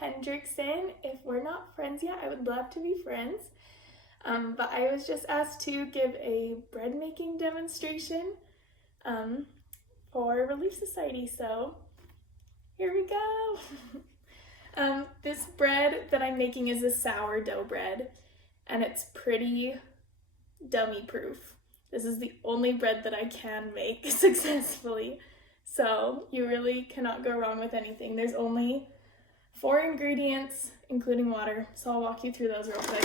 Hendrickson. If we're not friends yet, I would love to be friends. But I was just asked to give a bread making demonstration for Relief Society, so here we go. This bread that I'm making is a sourdough bread, and it's pretty dummy proof. This is the only bread that I can make successfully, so you really cannot go wrong with anything. There's only 4 ingredients, including water, so I'll walk you through those real quick.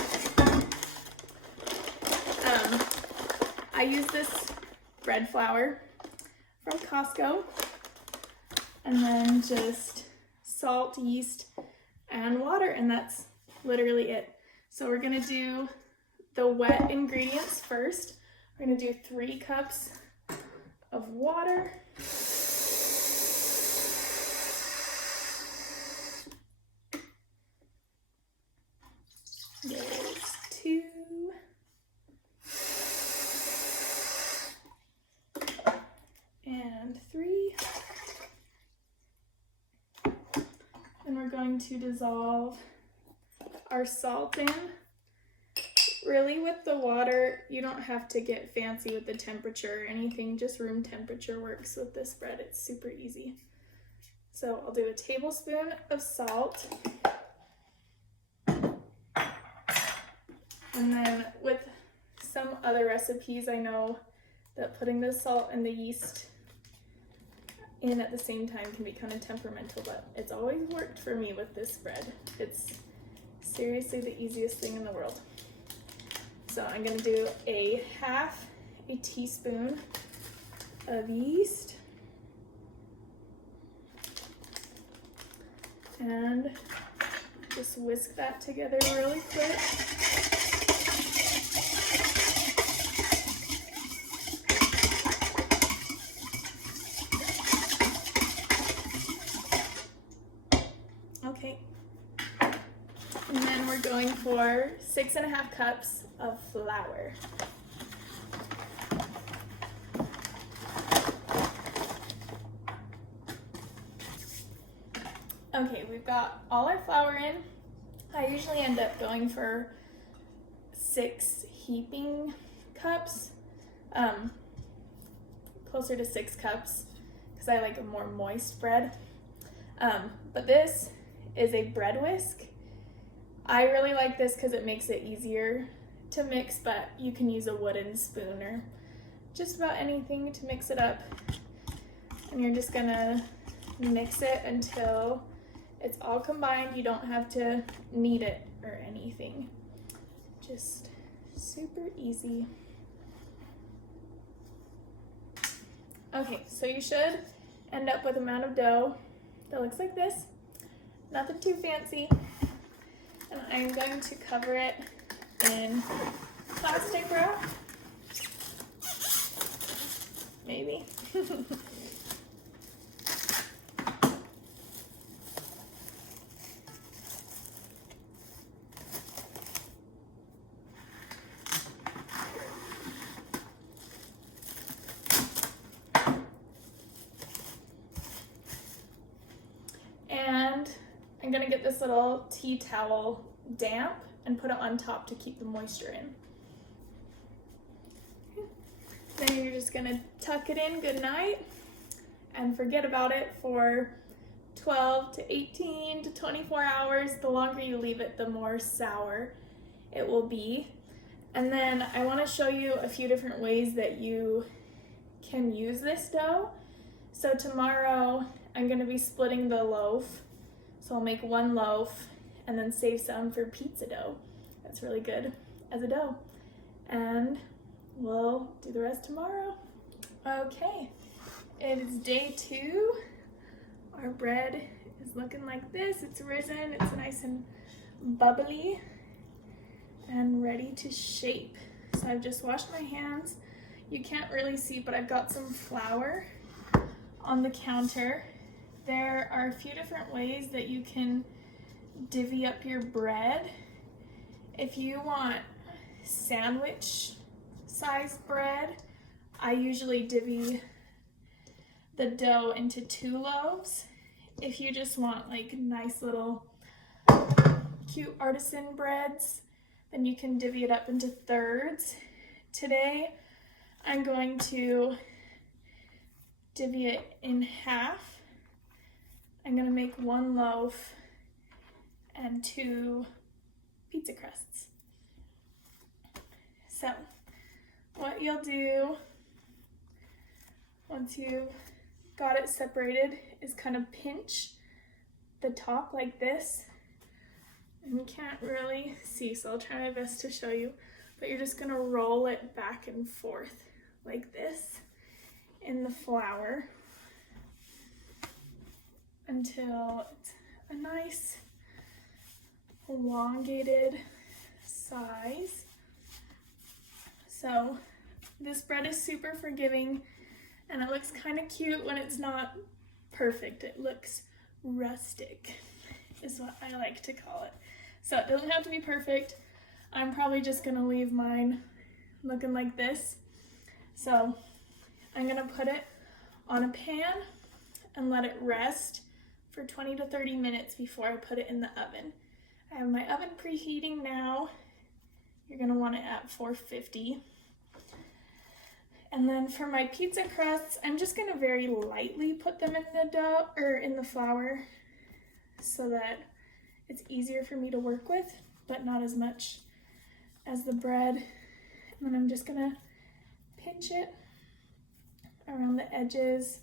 I use this bread flour from Costco, and then just salt, yeast, and water, and that's literally it. So we're gonna do the wet ingredients first. We're gonna do 3 cups of water. There's 2. And 3. Then we're going to dissolve our salt in. Really, with the water, you don't have to get fancy with the temperature or anything, just room temperature works with this bread. It's super easy. So I'll do a tablespoon of salt. And then with some other recipes, I know that putting the salt and the yeast in at the same time can be kind of temperamental, but it's always worked for me with this bread. It's seriously the easiest thing in the world. So I'm gonna do a half a teaspoon of yeast and just whisk that together really quick. Okay, and then we're going for 6.5 cups of flour. Okay, we've got all our flour in. I usually end up going for 6 heaping cups, closer to 6 cups, because I like a more moist bread. But this is a bread whisk. I really like this because it makes it easier to mix, but you can use a wooden spoon or just about anything to mix it up. And you're just gonna mix it until it's all combined. You don't have to knead it or anything. Just super easy. Okay, so you should end up with an amount of dough that looks like this. Nothing too fancy. And I'm going to cover it in plastic wrap. Maybe. And I'm gonna get this little tea towel damp and put it on top to keep the moisture in. Then you're just gonna tuck it in good night and forget about it for 12 to 18 to 24 hours. The longer you leave it, the more sour it will be. And then I wanna show you a few different ways that you can use this dough. So tomorrow I'm gonna be splitting the loaf. So I'll make 1 loaf and then save some for pizza dough. That's really good as a dough. And we'll do the rest tomorrow. Okay, it is day 2. Our bread is looking like this. It's risen, it's nice and bubbly and ready to shape. So I've just washed my hands. You can't really see, but I've got some flour on the counter. There are a few different ways that you can divvy up your bread. If you want sandwich sized bread, I usually divvy the dough into 2 loaves. If you just want like nice little cute artisan breads, then you can divvy it up into thirds. Today, I'm going to divvy it in half. I'm gonna make 1 loaf and 2 pizza crusts. So, what you'll do once you've got it separated is kind of pinch the top like this. And you can't really see, so I'll try my best to show you. But you're just gonna roll it back and forth like this in the flour until it's a nice elongated size. So this bread is super forgiving and it looks kind of cute when it's not perfect. It looks rustic is what I like to call it. So it doesn't have to be perfect. I'm probably just gonna leave mine looking like this. So I'm gonna put it on a pan and let it rest for 20 to 30 minutes before I put it in the oven. I have my oven preheating now. You're gonna want it at 450. And then for my pizza crusts, I'm just gonna very lightly put them in the dough or in the flour so that it's easier for me to work with, but not as much as the bread. And then I'm just gonna pinch it around the edges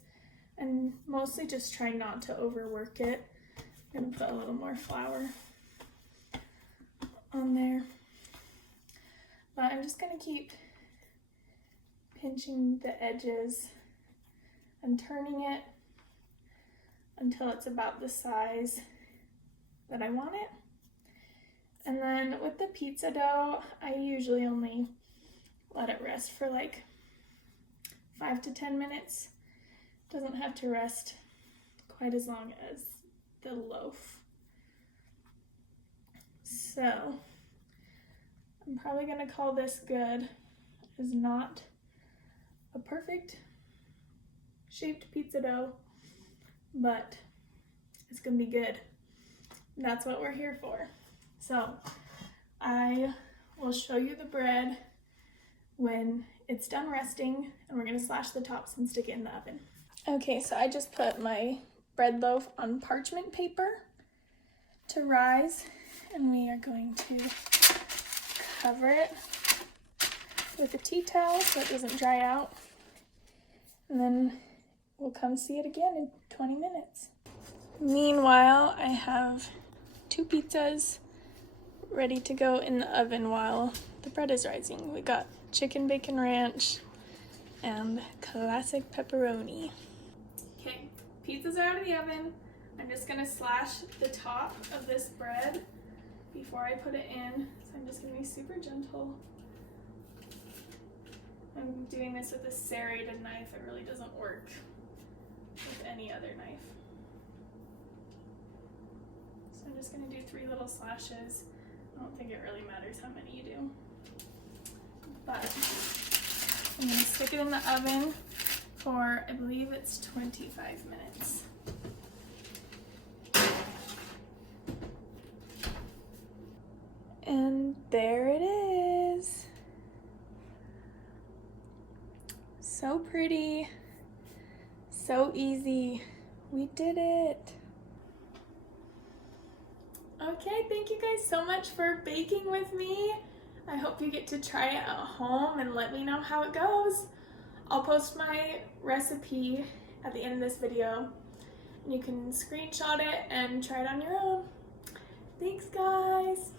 and mostly just try not to overwork it. I'm gonna put a little more flour on there. But I'm just gonna keep pinching the edges and turning it until it's about the size that I want it. And then with the pizza dough, I usually only let it rest for like 5 to 10 minutes. Doesn't have to rest quite as long as the loaf. So I'm probably gonna call this good. It's not a perfect shaped pizza dough, but it's gonna be good. And that's what we're here for. So I will show you the bread when it's done resting, and we're gonna slash the tops and stick it in the oven. Okay, so I just put my bread loaf on parchment paper to rise, and we are going to cover it with a tea towel so it doesn't dry out. And then we'll come see it again in 20 minutes. Meanwhile, I have 2 pizzas ready to go in the oven while the bread is rising. We got chicken bacon ranch and classic pepperoni. Okay, pizzas are out of the oven. I'm just gonna slash the top of this bread before I put it in. So I'm just gonna be super gentle. I'm doing this with a serrated knife. It really doesn't work with any other knife. So I'm just gonna do 3 little slashes. I don't think it really matters how many you do. But I'm gonna stick it in the oven for, I believe it's 25 minutes. And there it is. So pretty, so easy. We did it. Okay, thank you guys so much for baking with me. I hope you get to try it at home and let me know how it goes. I'll post my recipe at the end of this video. You can screenshot it and try it on your own. Thanks, guys.